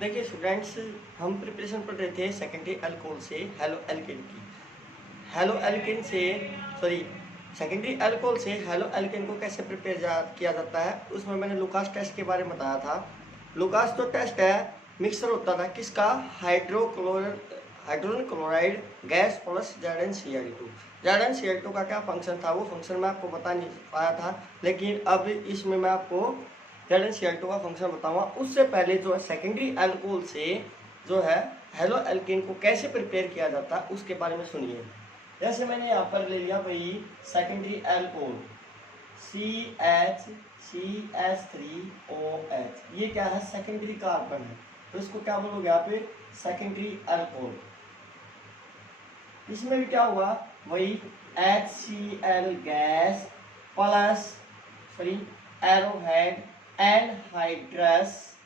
देखिए स्टूडेंट्स, हम प्रिपरेशन पढ़ रहे थे सेकेंडरी अल्कोहल से हेलो एल्केन की। हेलो एल्केन से सॉरी सेकेंडरी अल्कोहल से हेलो एल्केन को कैसे किया जाता है, उसमें मैंने लुकास टेस्ट के बारे में बताया था। लुकास जो टेस्ट है मिक्सर होता था किसका, hydrogen chloride gas plus ZnCl2। ZnCl2 का क्या फंक्शन था, वो फंक्शन मैं आपको बता नहीं पाया था, लेकिन अब इसमें मैं आपको ZnCl2 का फंक्शन बताऊंगा। उससे पहले जो है सेकेंडरी अल्कोहल से जो है हेलो एल्केन को कैसे प्रिपेयर किया जाता है उसके बारे में सुनिए। जैसे मैंने यहाँ पर ले लिया भाई सेकेंडरी अल्कोहल CH3OH, ये क्या है, सेकेंडरी कार्बन है, तो इसको क्या बोलोगे यहाँ पे, सेकेंडरी अल्कोहल। इसमें भी क्या हुआ, वही HCl gas plus sorry arrowhead anhydrous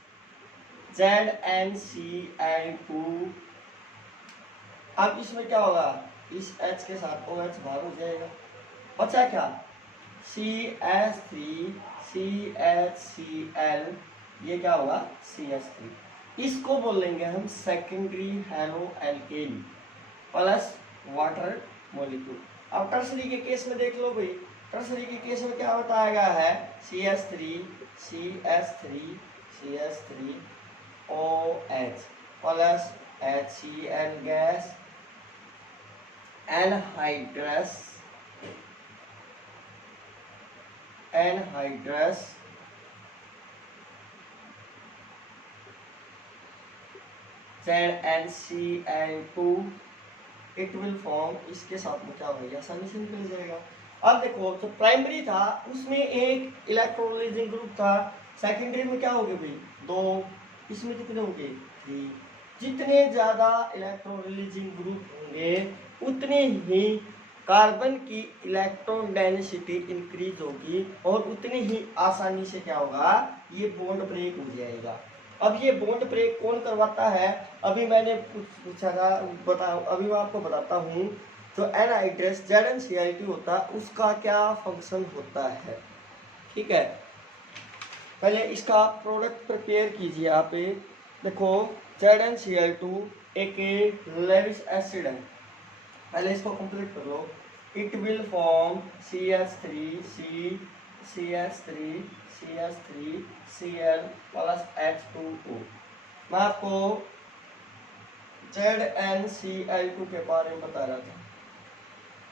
ZnCl2। अब इसमें क्या होगा, इस H के साथ OH बाहर हो जाएगा, बचा क्या CH3CHCl, ये क्या होगा CH3। इसको बोलेंगे हम secondary halo alkane plus water molecule. अब टर्सरी के केस में देख लो भाई, टर्सरी के केस में क्या बताया गया है, CH3OH plus HCl gas anhydrous ZnCl2, it will form, इसके साथ में क्या होगा, आसानी से निकल जाएगा। अब देखो जो प्राइमरी था उसमें एक इलेक्ट्रोलाइजिंग ग्रुप था, सेकेंडरी में क्या हो गए भाई, दो, इसमें कितने होंगे, 3। जितने ज्यादा इलेक्ट्रोलाइजिंग ग्रुप होंगे उतने ही कार्बन की इलेक्ट्रॉन डेंसिटी इंक्रीज होगी और उतनी ही आसानी से क्या होगा, ये बॉन्ड ब्रेक हो जाएगा। अब ये बॉन्ड ब्रेक कौन करवाता है, अभी मैंने कुछ पूछा था, बताओ, अभी मैं आपको बताता हूँ। जो एनहाइड्रस ZnCl2 होता है उसका क्या फंक्शन होता है, ठीक है। पहले इसका प्रोडक्ट प्रिपेयर कीजिए आप। देखो ZnCl2 एक लेविस एसिड है, पहले इसको कंप्लीट कर लो। It will form CH3Cl plus H2O। मैं आपको ZnCl2 के बारे में बता रहा था,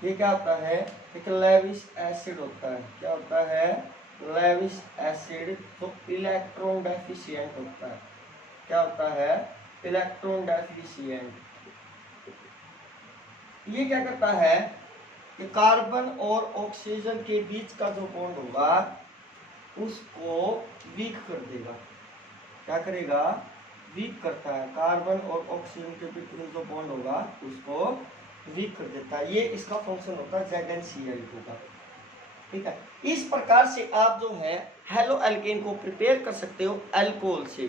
ये क्या होता है, एक लेविस एसिड होता है। क्या होता है, लेविस एसिड, तो इलेक्ट्रॉन डेफिशिएंट होता है। क्या होता है, इलेक्ट्रॉन डेफिशिएंट। ये क्या करता है कि कार्बन और ऑक्सीजन के बीच का जो बॉन्ड होगा उसको वीक कर देगा। क्या करेगा, वीक करता है, कार्बन और ऑक्सीजन के बीच में जो बॉन्ड होगा उसको वीक कर देता है। ये इसका फंक्शन होता है ZnCl2 का, ठीक है। इस प्रकार से आप जो है हेलो एल्केन को प्रिपेयर कर सकते हो अल्कोहल से।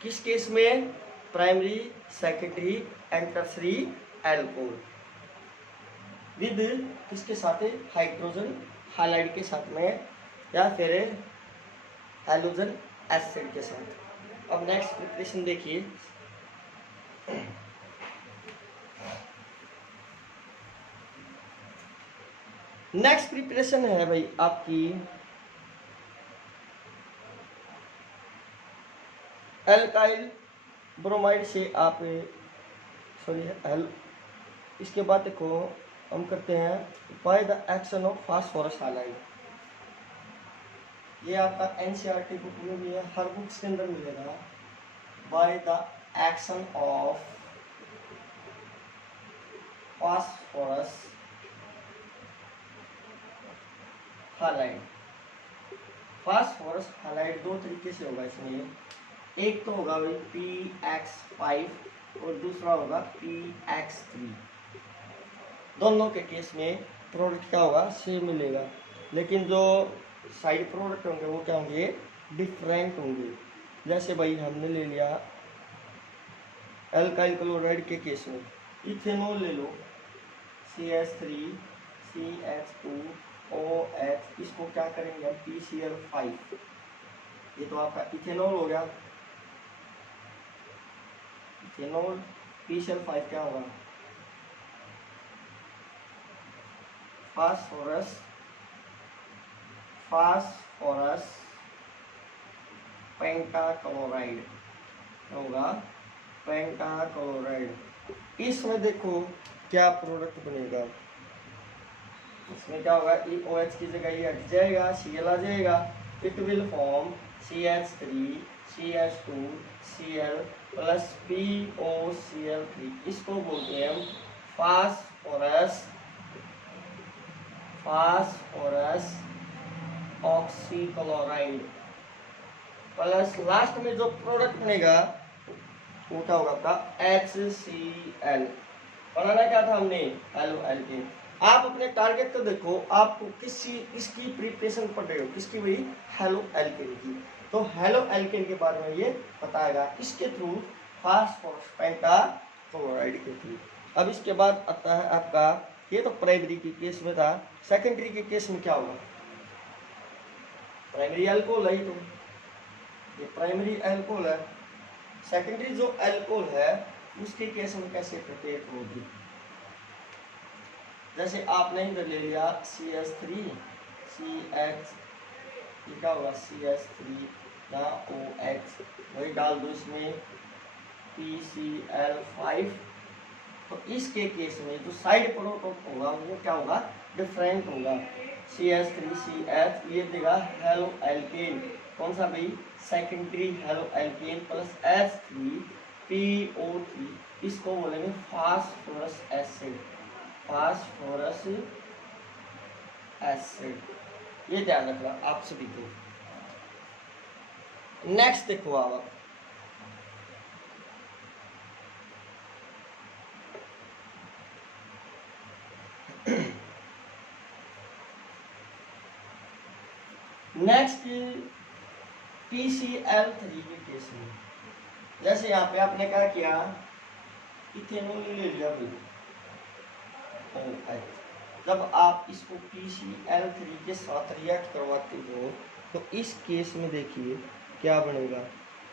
किस केस में, primary, secondary and tertiary alcohol with किसके साथ, हाइड्रोजन हाइलाइड के साथ में या फिर हैलोजन एसिड के साथ। अब नेक्स्ट प्रिपरेशन देखिए। नेक्स्ट प्रिपरेशन है भाई आपकी एल्काइल ब्रोमाइड से आप सॉरी इसके बाद देखो हम करते हैं by the action of phosphorus halide. ये आपका NCERT बुक में भी है, हर बुक के अंदर मिलेगा। By the action of phosphorus halide. Phosphorus halide दो तरीके से होगा इसमें, एक तो होगा भाई PX5 और दूसरा होगा PX3। दोनों के केस में प्रोडक्ट क्या होगा, सेम मिलेगा, लेकिन जो साइड प्रोडक्ट होंगे वो क्या होंगे, डिफरेंट होंगे। जैसे भाई हमने ले लिया एल्काइल क्लोराइड के केस में इथेनॉल ले लो, CH3CH2OH, इसको क्या करेंगे हम, PCl5, ये तो आपका इथेनॉल हो गया। फिनोल PCl5 क्या होगा, फास्फोरस फास्फोरस पेंटाक्लोराइड होगा, पेंटाक्लोराइड। इसमें देखो क्या प्रोडक्ट बनेगा, इसमें क्या होगा, OH की जगह ये हट जाएगा, Cl आ जाएगा, it will form CH3 CH2 Cl plus POCl3। इसको बोलते हैं हम phosphorus phosphorus oxychloride. Plus last में जो प्रोडक्ट बनेगा वो क्या होगा आपका HCl। बनाना क्या था हमने, हेलो एल्केन। आप अपने टारगेट को देखो, आपको किसकी प्रिपरेशन पढ़ रहे हो, किसकी भाई, हेलो एल्केन की। तो हेलो एल्केन के बारे में ये बताएगा, इसके थ्रू फास्फोरस पेंटाक्लोराइड के थ्रू। अब इसके बाद आता है आपका, ये तो प्राइमरी के केस में था, सेकेंडरी के केस में क्या होगा, प्राइमरी अल्कोहल है, तो ये प्राइमरी अल्कोहल है। सेकेंडरी जो अल्कोहल है उसके केस में कैसे प्रिपेयर होगी, जैसे आपने इधर ले लिया CH3 CH, ये क्या होगा CH3 ना OH, वही डाल दो इसमें PCl5। तो इसके केस में जो साइड प्रोडक्ट होगा वो क्या होगा, डिफरेंट होगा। CH3 CH ये देगा हेलो एल्केन, कौन सा भाई, secondary halo alkane plus H3PO3, इसको बोलेंगे फास्फोरस एसिड, फास्फोरस एसिड। ये ध्यान रखना आप सभी को। नेक्स्ट देखो आप, नेक्स्ट PCl3 के केस में, जैसे यहाँ पे आपने क्या किया, इथेनॉल ले लिया भाई OH। जब आप इसको PCl3 के साथ रिएक्ट करवाते हो तो इस केस में देखिए क्या बनेगा,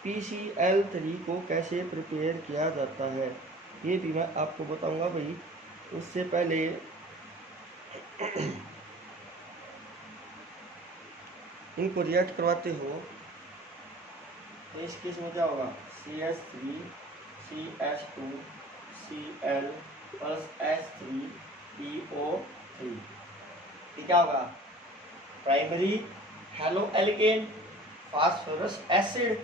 PCl3 को कैसे प्रिपेयर किया जाता है ये भी मैं आपको बताऊंगा भाई। उससे पहले इनको रिएक्ट करवाते हो तो इस केस में क्या होगा, CH3 CH2 Cl plus H3PO3, क्या होगा, primary halo alkane phosphorus acid.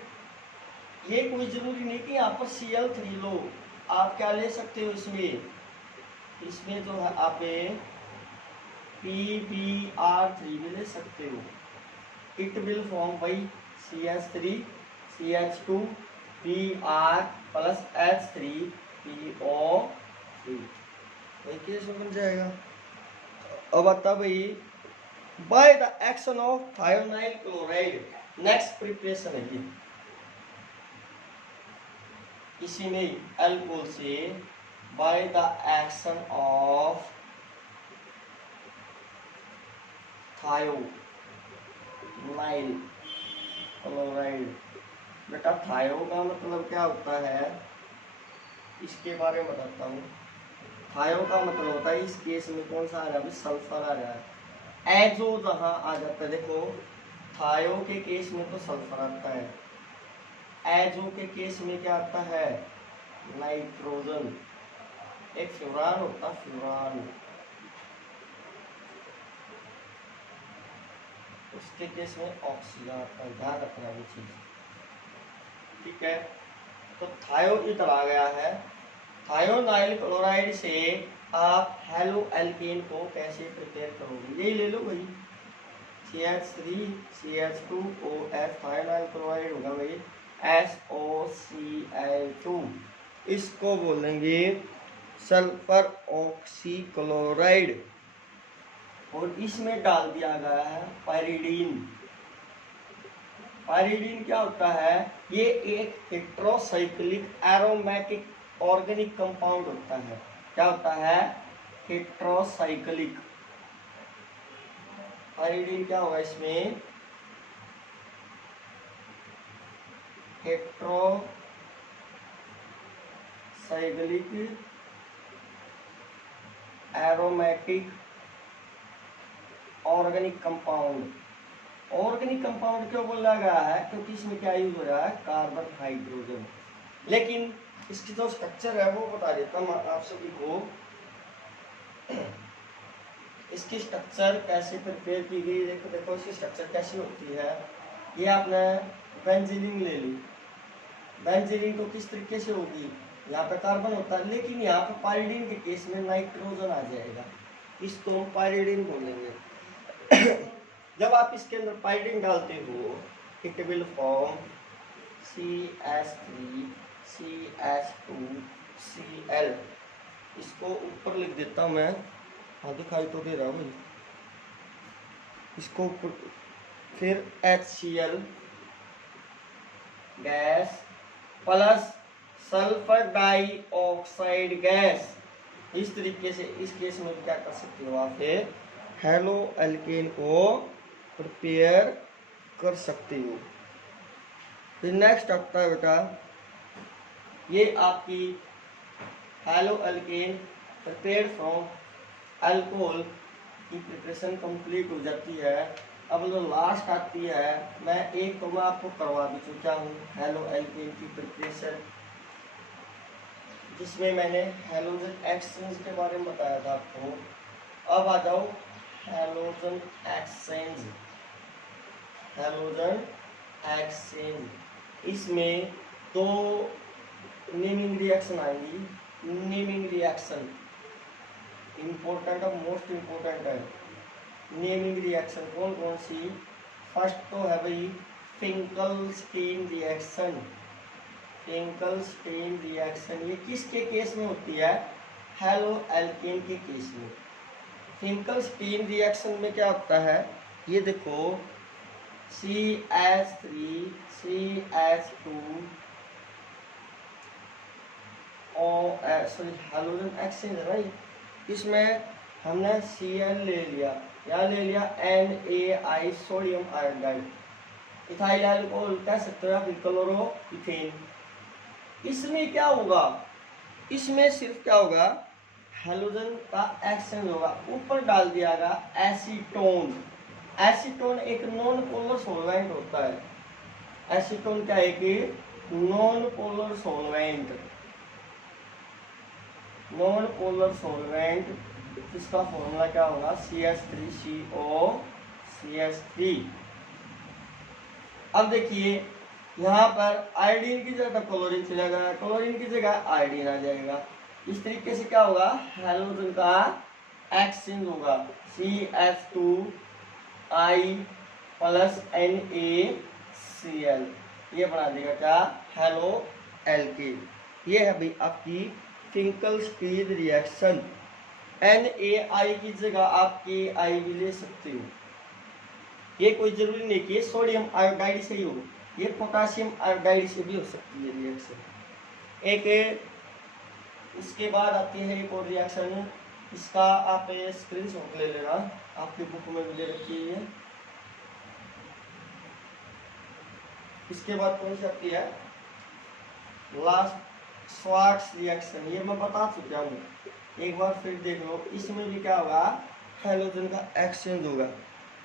ये कोई जरूरी नहीं कि यहाँ पर Cl3 लो, आप क्या ले सकते हो इसमें जो है आप PBr3 भी ले सकते हो। It will form by CH3 CH2 Br plus H3PO3, case बन जाएगा। अब आता भाई, by the action of thionyl chloride, next preparation है ये, इसी में अल्कोहल से by the action of thionyl chloride. बेटा थायो का मतलब क्या होता है, इसके बारे में बताता हूँ। थायो का मतलब होता है, इस केस में कौन सा आ रहा है, सल्फर आ रहा है। एजो जहां आ जाता है, देखो थायो के केस में तो सल्फर आता है, एजो के केस में क्या आता है, नाइट्रोजन। एक फ्यूरान होता है, फ्यूरान, उसके केस में ऑक्सीजन आता है, ध्यान रखना ये चीज, ठीक है। तो थायो इधर आ गया है, थायोनाइल क्लोराइड से आप हेलो एल्केन को कैसे प्रिपेयर करोगे, यही ले लो भाई, CH3 CH2OH, थायोनाइल क्लोराइड होगा भाई SOCl2, इसको बोलेंगे सल्फर ऑक्सीक्लोराइड। और इसमें डाल दिया गया है पायरिडीन। पायरिडीन क्या होता है, ये एक हेट्रोसाइक्लिक एरोमेटिक ऑर्गेनिक कंपाउंड होता है। क्या होता है, हेट्रोसाइक्लिक। पायरिडीन क्या होगा, इसमें hetero cyclic aromatic organic compound. Organic compound क्यों बोला गया है? क्योंकि इसमें क्या यूज हो रहा है? Carbon, hydrogen. लेकिन इसकी जो स्ट्रक्चर है वो बता देता हूँ आप सभी को। इसकी स्ट्रक्चर कैसे प्रिपेयर की गई, देखो इसकी स्ट्रक्चर कैसी होती है। ये आपने बेंजीन ले ली, बेंजीन तो किस तरीके से होगी, यहाँ पे कार्बन होता है, लेकिन यहाँ पे पाइरीडीन के केस में नाइट्रोजन आ जाएगा, इसको हम पाइरीडीन बोलेंगे। जब आप इसके अंदर पाइरीडीन डालते हो, it will form CH3 CH2Cl। इसको ऊपर लिख देता हूँ मैं, हाँ दिखाई तो दे रहा हूँ, इसको ऊपर, फिर HCl gas plus sulphur dioxide gas. इस तरीके से इस केस में क्या कर सकते हो आप, फिर हेलो एल्केन को प्रिपेयर कर सकते हो। फिर नेक्स्ट आता है बेटा, ये आपकी halo alkane prepared from alcohol की प्रिपरेशन कंप्लीट हो जाती है। अब जो लास्ट आती है, मैं एक तो मैं आपको करवा भी चुका हूँ हेलो एल्केन की प्रिपरेशन, जिसमें मैंने हैलोजन एक्सचेंज के बारे में बताया था आपको। अब आ जाओ हैलोजन एक्सचेंज। हैलोजन एक्सचेंज, इसमें दो नेमिंग रिएक्शन आएंगी। नेमिंग रिएक्शन इम्पोर्टेंट और मोस्ट इम्पोर्टेंट है। नेमिंग रिएक्शन कौन कौन सी? फर्स्ट तो है भाई फिंकलस्टीन रिएक्शन। फिंकलस्टीन रिएक्शन ये किसके केस में होती है? हेलो एल्केन के केस में। फिंकलस्टीन रिएक्शन में क्या होता है, ये देखो CH3 CH2 sorry halogen exchange है भाई, इसमें हमने Cl ले लिया, या ले लिया NaI sodium iodide, ethyl alcohol कह सकते हो या फिर क्लोरोइथेन। इसमें क्या होगा, इसमें सिर्फ क्या होगा, हैलोजन का एक्सचेंज होगा, ऊपर डाल दिया गया एसीटोन। एसीटोन एक नॉन पोलर सॉल्वेंट होता है। एसीटोन क्या है कि non polar solvent. Non polar solvent, इसका फॉर्मूला क्या होगा? CH3COCH3। अब देखिए यहाँ पर आयोडीन की जगह क्लोरीन चला गया, क्लोरीन की जगह आयोडीन आ जाएगा। इस तरीके से क्या होगा, हैलोजन का एक्सचेंज होगा। CH2I प्लस NaCl, ये बना देगा क्या? Halo alkane. ये है भाई आपकी फिंकलस्टीन रिएक्शन। NaI की जगह आप KI भी ले सकते हो। ये कोई जरूरी नहीं कि सोडियम आयोडाइड से ही हो, ये पोटासियम आयोडाइड से भी हो सकती है रिएक्शन। एक इसके बाद आती है एक और रिएक्शन, इसका आप स्क्रीनशॉट ले लेना, आपकी बुक में भी ले रखी है। इसके बाद कौन सी आती है? लास्ट स्वार्ट्स रिएक्शन, ये मैं बता चुका हूँ, एक बार फिर देख लो। इसमें भी क्या होगा, हैलोजन का एक्सचेंज होगा।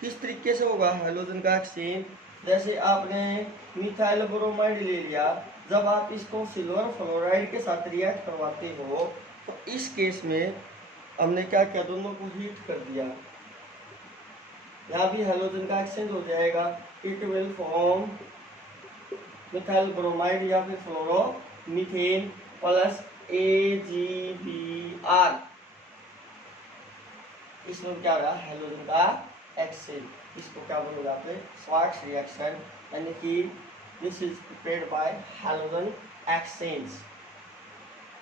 किस तरीके से होगा हैलोजन का एक्सचेंज? जैसे आपने मिथाइल ब्रोमाइड ले लिया, जब आप इसको सिल्वर फ्लोराइड के साथ रिएक्ट करवाते हो तो इस केस में हमने क्या किया, दोनों को हीट कर दिया, यहाँ भी हैलोजन का एक्सचेंज हो जाएगा। It will form methyl bromide या फिर फ्लोरोमीथेन प्लस AgBr। इसमें क्या होगा, हैलोजन का एक्सचेंज। इसको क्या बोलेगा आपने? स्वार्ट्स रिएक्शन, यानी कि this is prepared by halogen exchange.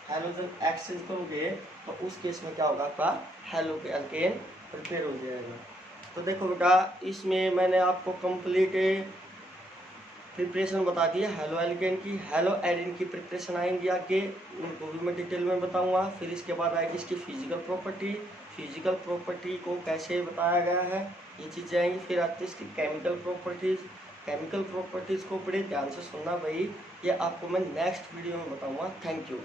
Halogen exchange करोगे तो उस केस में क्या होगा, आपका हेलो के एल्केन प्रिपेयर हो जाएगा। तो देखो बेटा, इसमें मैंने आपको कंप्लीट प्रिपरेशन बता दी है हेलो एल्केन की। हेलो एरिन की प्रिपरेशन आएंगी आगे, उनको भी मैं डिटेल में बताऊंगा। फिर इसके बाद आएगी इसकी फिजिकल प्रॉपर्टी, फिजिकल प्रॉपर्टी को कैसे बताया गया है, ये चीज़ें आएंगी। फिर आती है इसकी केमिकल प्रॉपर्टीज़, केमिकल प्रॉपर्टीज़ को बड़े ध्यान से सुनना भाई, ये आपको मैं नेक्स्ट वीडियो में बताऊँगा। Thank you.